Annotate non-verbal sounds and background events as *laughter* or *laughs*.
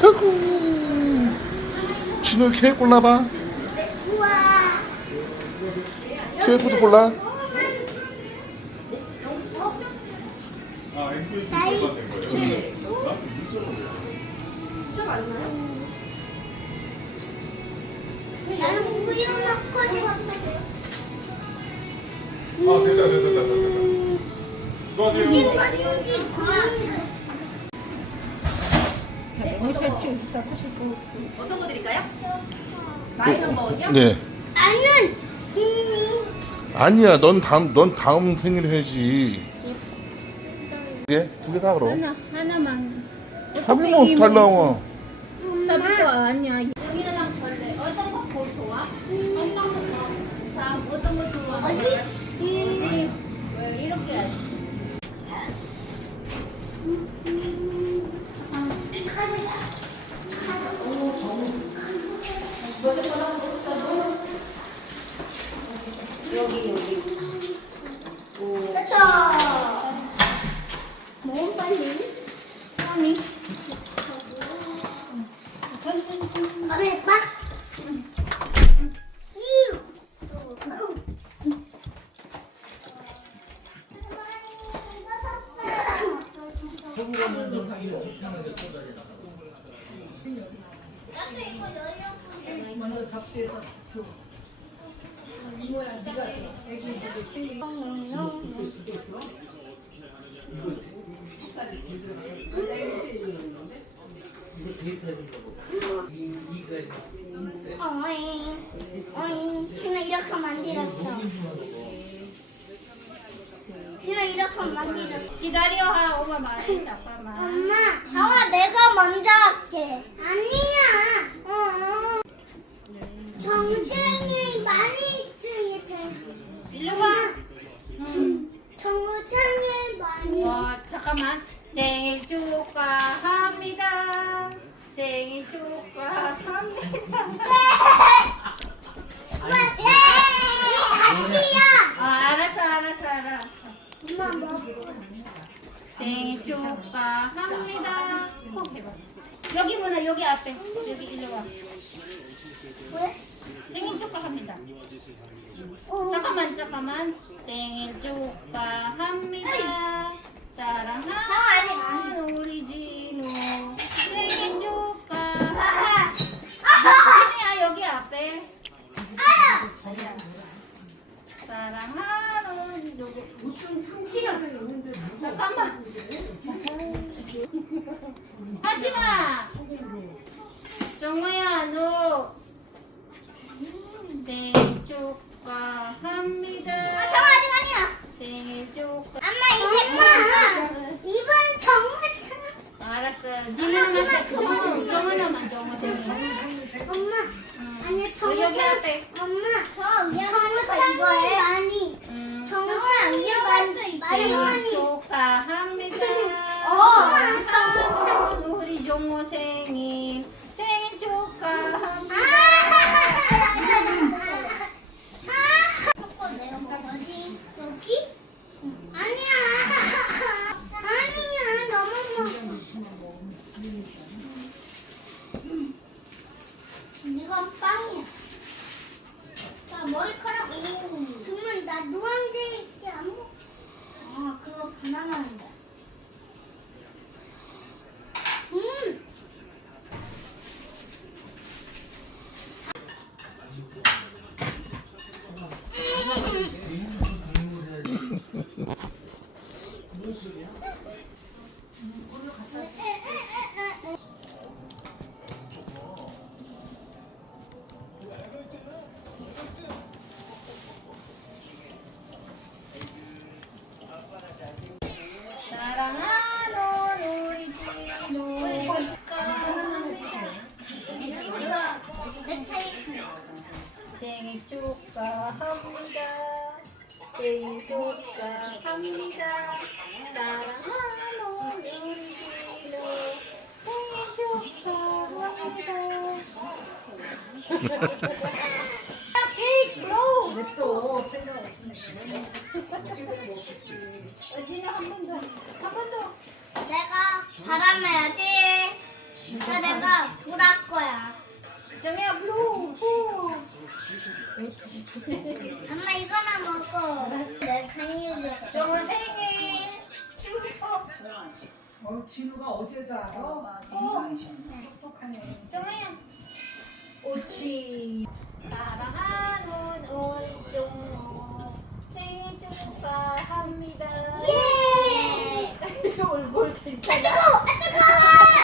아이고. 진우 케이크 골라봐. 우와. 케이크도 골라. 어? 나이. 나는 우유 넣고 아 됐다 됐다 됐다 됐다. 수고하세요. 우유 건지 어떤 거 드릴까요? 나이 넘버원이요? 네. 나는 음, 아니야, 넌 다음, 넌 다음 생일 해야지. 예? 두개사 그럼. 하나 하나만. 3일만 달 나와. 사부도 아니야. 여기랑 벌레 어떤 거 더 좋아? 어떤 거더 사? 어떤 거 좋아? 어디? 왜 됐다. 뭐 빨리? 아니. 아니 해봐. 이유. 어잉, 어잉, 신아 이렇게 만들었어. 신아 이렇게 만들었어. 기다려 하 오빠 말해 잠깐만. 엄마, 저와 내가 먼저 할게. 아니야. 어. 정생이 많이 있으니까. 일로 와. 정생이 많이. 와 잠깐만. 생일 축하합니다. 생일 축하합니다. 왜? 같이야. 아 알았어 알았어 알았어. 엄마 뭐? 생일 축하합니다. 여기 문화 여기 앞에 여기 일로 와. 왜? 생일 축하합니다. 어. 잠깐만 잠깐만. 생일 축하합니다. 사랑하는 우리 진우. 생일 축하 진우야 여기 앞에. 사랑하는 요거 시간 잠깐만. 하지마 정우야 너 생일 축하합니다. 아, 저 아직 아니야. 생일 축하. 엄마 이제만 이번 정말 알았어. 니는 하자. 정우, 정우는만 정우 생일. 엄마 응. 아니 여기 정말 앞에. 엄마 정말 많이 음. 정말 위험한 생일 많이 축하합니다. *laughs* 엄마 사랑하는 우리 정우 생일. 생일 축하합니다. 여기? 아니야. 아니야. 너무 이건 빵이야. 나 머리카락 오. 그러면 나 노란색 안 먹. 아, 그거 바나나인데. 음. 사랑하는 우리 진우. 생일 축하합니다. 생일 축하합니다. 사랑하는 우리 진우. 생일 축하합니다. *laughs* 왜또 생각 없으니까. 진우 한번 더. 한 번 더. 내가 바람해야지. 나 내가 불할 거야. 정혜야 블루 후. 엄마 이거만 먹어. 내 생일이야. 정우 생일 축하. 어, 진우가 어제도 알아? 정우야. 옳지.